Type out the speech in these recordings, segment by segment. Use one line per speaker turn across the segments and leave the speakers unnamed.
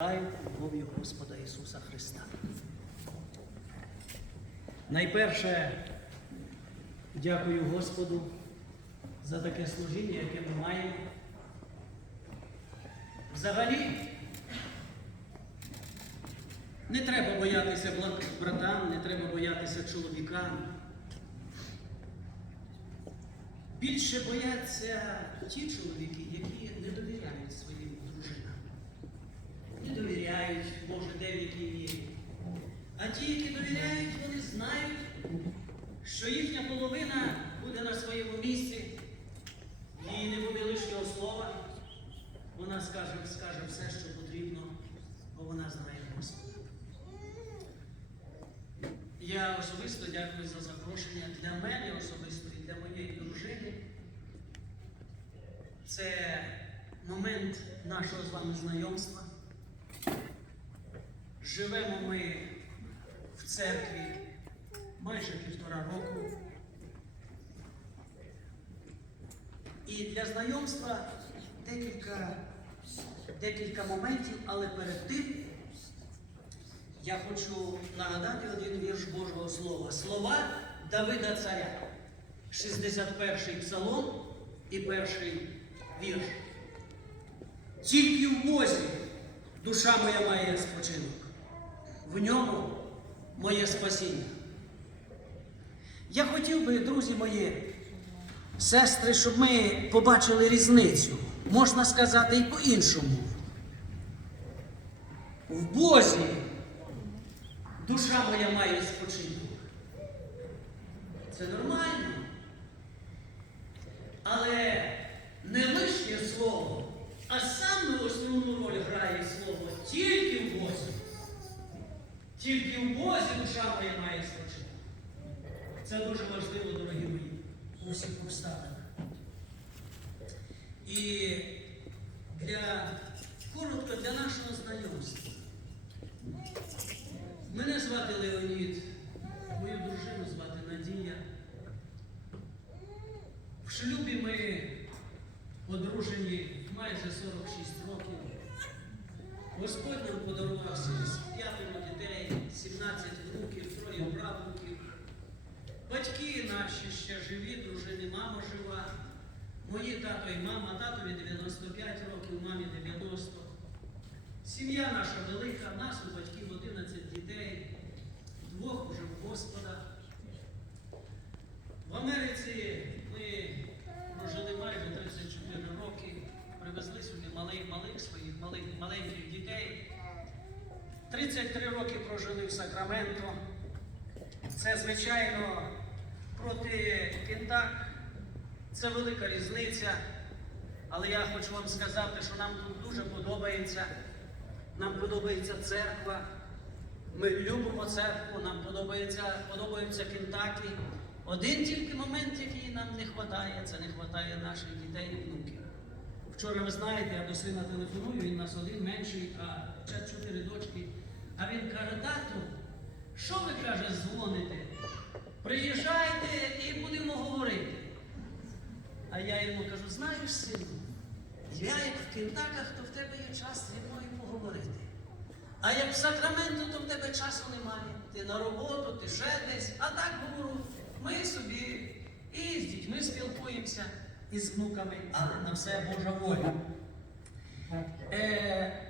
Любов'ю Господа Ісуса Христа. Найперше дякую Господу за таке служіння, яке ми маємо. Взагалі, не треба боятися братам, не треба боятися чоловікам. Більше бояться ті чоловіки, які не довіряють своїм дружинам не довіряють, може, деякі вірі. А ті, які довіряють, вони знають, що їхня половина буде на своєму місці, їй не буде лишнього слова. Вона скаже, скаже все, що потрібно, бо вона знає Господа. Я особисто дякую за запрошення для мене особисто і для моєї дружини. Це момент нашого з вами знайомства. Живемо ми в церкві майже півтора року. І для знайомства декілька, декілька моментів, але перед тим я хочу нагадати один вірш Божого Слова. Слова Давида Царя, 61-й псалом і перший вірш. Тільки в Бозі душа моя має спочинок. В ньому моє спасіння. Я хотів би, друзі мої, сестри, щоб ми побачили різницю. Можна сказати і по-іншому. В Бозі душа моя має спочинок. Це нормально. Але не лишнє слово, а саме основну роль грає слово тільки в Бозі. Тільки в Бозі душа моя має спочинок. Це дуже важливо, дорогі мої, у всіх обставинах. І для коротко для нашого знайомства. Мене звати Леонід, мою дружину звати Надія. В шлюбі ми одружені майже 46 років. Господь нам подарував з п'ятеро дітей, 17 внуків, троє правнуків. Батьки наші ще живі, дружини, мама жива. Мої тато і мама, татові 95 років, мамі 90. Сім'я наша велика, нас у батьків 11 дітей, двох уже в Господа. В Америці ми прожили майже 34 роки, привезли сюди малих, малих своїх малих, маленьких. 33 роки прожили в Сакраменто. Це, звичайно, проти Кентак. Це велика різниця. Але я хочу вам сказати, що нам тут дуже подобається. Нам подобається церква. Ми любимо церкву, нам подобається, подобаються Кентакі. Один тільки момент, який нам не вистачає, це не вистачає наших дітей і внуків. Вчора ви знаєте, я до сина телефоную, він нас один менший, а ще чотири дочки. А він каже, тату, що ви каже, дзвоните? Приїжджайте і будемо говорити. А я йому кажу, знаєш, сину, я як в Кентаках, то в тебе є час зі мною поговорити. А як в Сакраменто, то в тебе часу немає. Ти на роботу, ти ще десь. А так говорю, ми собі і з дітьми спілкуємося, і з внуками, але на все Божа воля. Е,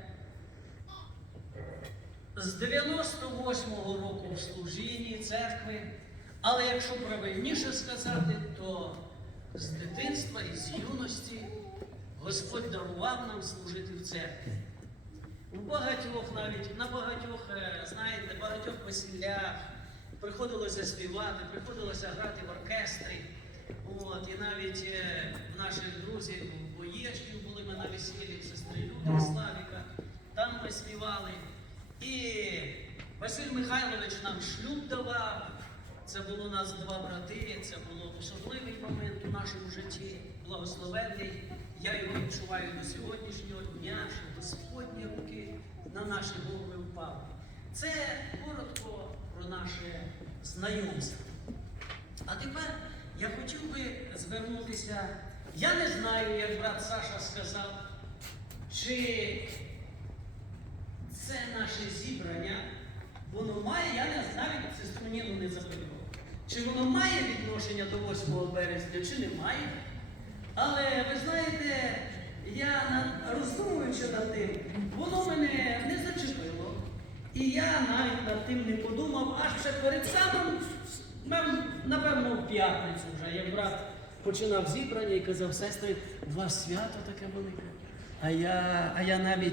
з 98-го року в служінні церкви, але якщо правильніше сказати, то з дитинства і з юності Господь дарував нам служити в церкві. У багатьох навіть на багатьох, е, знаєте, багатьох весіллях приходилося співати, приходилося грати в оркестрі. От, і навіть е, наших друзів у Боєчків були ми на весіллі, сестри Люди, Славіка, там ми співали. І Василь Михайлович нам шлюб давав. Це було у нас два брати, це було особливий момент у нашому житті, благословенний. Я його відчуваю до сьогоднішнього дня, що Господні руки на наші голови впали. Це коротко про наше знайомство. А тепер я хотів би звернутися. Я не знаю, як брат Саша сказав, чи це наше зібрання, воно має, я не навіть сестру Ніну не запитував, чи воно має відношення до 8 березня, чи не має. Але ви знаєте, я роздумуючи над тим, воно мене не зачепило. І я навіть над тим не подумав, аж ще перед самим, напевно, в п'ятницю вже, як брат починав зібрання і казав, сестри, у вас свято таке велике. А я, а я навіть